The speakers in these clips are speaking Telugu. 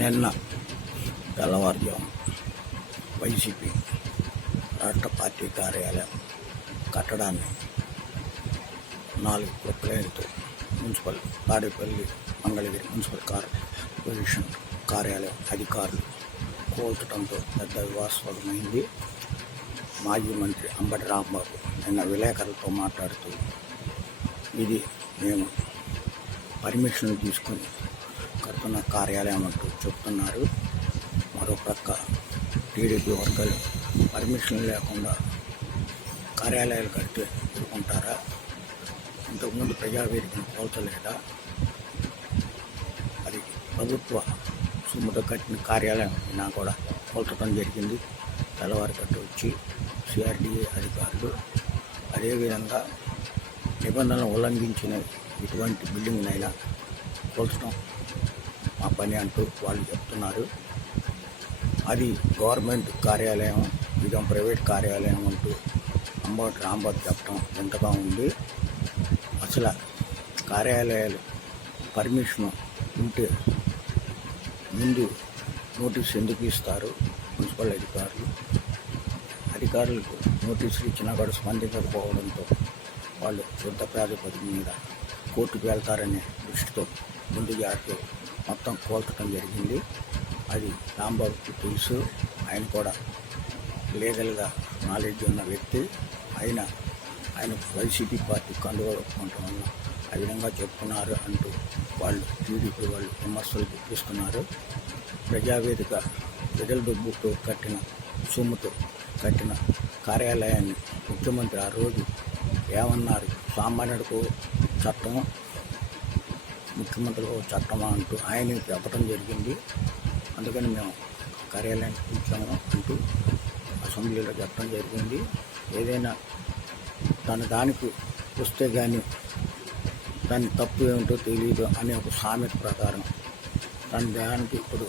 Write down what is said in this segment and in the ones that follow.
నిన్న తెల్లవారుజాము వైసీపీ రాష్ట్ర పార్టీ కార్యాలయం కట్టడాన్ని 4 ప్రొక్లైన్లతో municipal Tadepalli Mangalagiri municipal corporation కార్యాలయం అధికారులు కోల్చడంతో పెద్ద వివాదాస్పదమైంది. మాజీ మంత్రి అంబటి రాంబాబు నిన్న విలేకరులతో మాట్లాడుతూ ఇది మేము పర్మిషన్ తీసుకొని కడుతున్న కార్యాలయం అంటూ చెప్తున్నారు. మరోపక్క టీడీపీ వర్గాలు పర్మిషన్ లేకుండా కార్యాలయాలు కడితే ఊరుకుంటారా? ఇంతకుముందు ప్రజావేదికను కోల్చలేదా? అది ప్రభుత్వ సొమ్ముతో కట్టిన కార్యాలయం అయినా కూడా కోల్చడం జరిగింది. తెల్లవారి కట్టి వచ్చి సిఆర్డీఏ అధికారులు అదేవిధంగా నిబంధనలు ఉల్లంఘించిన ఇటువంటి బిల్డింగ్నైనా కోల్చడం మా పని అంటూ వాళ్ళు చెప్తున్నారు. అది గవర్నమెంట్ కార్యాలయం, ఇదేం ప్రైవేట్ కార్యాలయం అంటూ అంబటి రాంబాబు చెప్పడం ఎంతగా ఉంది. అసలు కార్యాలయాలు పర్మిషన్ ఉంటే ముందు నోటీస్ ఎందుకు ఇస్తారు? మున్సిపల్ అధికారులకు నోటీసులు ఇచ్చినా కూడా స్పందించకపోవడంతో వాళ్ళు యుద్ధ ప్రాతిపదిక మీద కోర్టుకు వెళ్తారనే దృష్టితో ముందు జాగ్రత్త మొత్తం కోల్చడం జరిగింది. అది రాంబాబుకి తెలుసు. ఆయన కూడా లీగల్గా నాలెడ్జ్ ఉన్న వ్యక్తి. ఆయన వైసీపీ పార్టీ కండుకోవడం వల్ల ఆ విధంగా చెప్తున్నారు అంటూ వాళ్ళు టీడీపీ వాళ్ళు విమర్శలు గుర్తిస్తున్నారు. ప్రజావేదిక ప్రజల డబ్బుతో కట్టిన సొమ్ముతో కట్టిన కార్యాలయాన్ని ముఖ్యమంత్రి ఆ రోజు ఏమన్నారు? సామాన్యుడికి చట్టం, ముఖ్యమంత్రికి చట్టమా అంటూ ఆయన చెప్పడం జరిగింది. అందుకని మేము కార్యాలయానికి కూర్చోము అంటూ అసెంబ్లీలో చెప్పడం జరిగింది. ఏదైనా దానికి వస్తే కానీ దాని తప్పు ఏమిటో తెలియదు అనే ఒక సామెత ప్రకారం దానికి ఇప్పుడు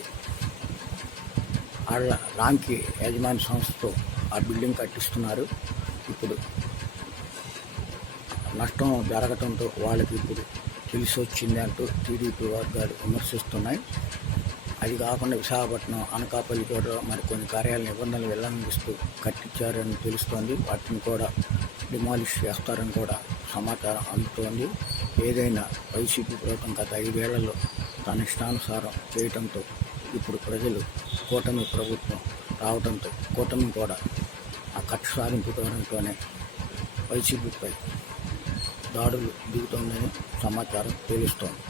వాళ్ళ రాంకి యాజమాన్య సంస్థతో ఆ బిల్డింగ్ కట్టిస్తున్నారు. ఇప్పుడు నష్టం జరగడంతో వాళ్ళకి ఇప్పుడు తెలిసి వచ్చింది అంటూ టీడీపీ వర్గాలు విమర్శిస్తున్నాయి. అది కాకుండా విశాఖపట్నం, అనకాపల్లి కూడా మరికొన్ని కార్యాలయ నిబంధనలు ఉల్లంఘిస్తూ కట్టించారని తెలుస్తోంది. వాటిని కూడా డిమాలిష్ చేస్తారని కూడా సమాచారం అందుతోంది. ఏదైనా వైసీపీ ప్రభుత్వం గత 5 ఏళ్లలో తన ఇష్టానుసారం చేయడంతో ఇప్పుడు ప్రజలు కూటమి ప్రభుత్వం రావడంతో కూటమి కూడా ఆ కక్ష సాధింపు ధోరణితోనే వైసీపీపై దాడులు దిగుతోందని సమాచారం తెలుస్తోంది.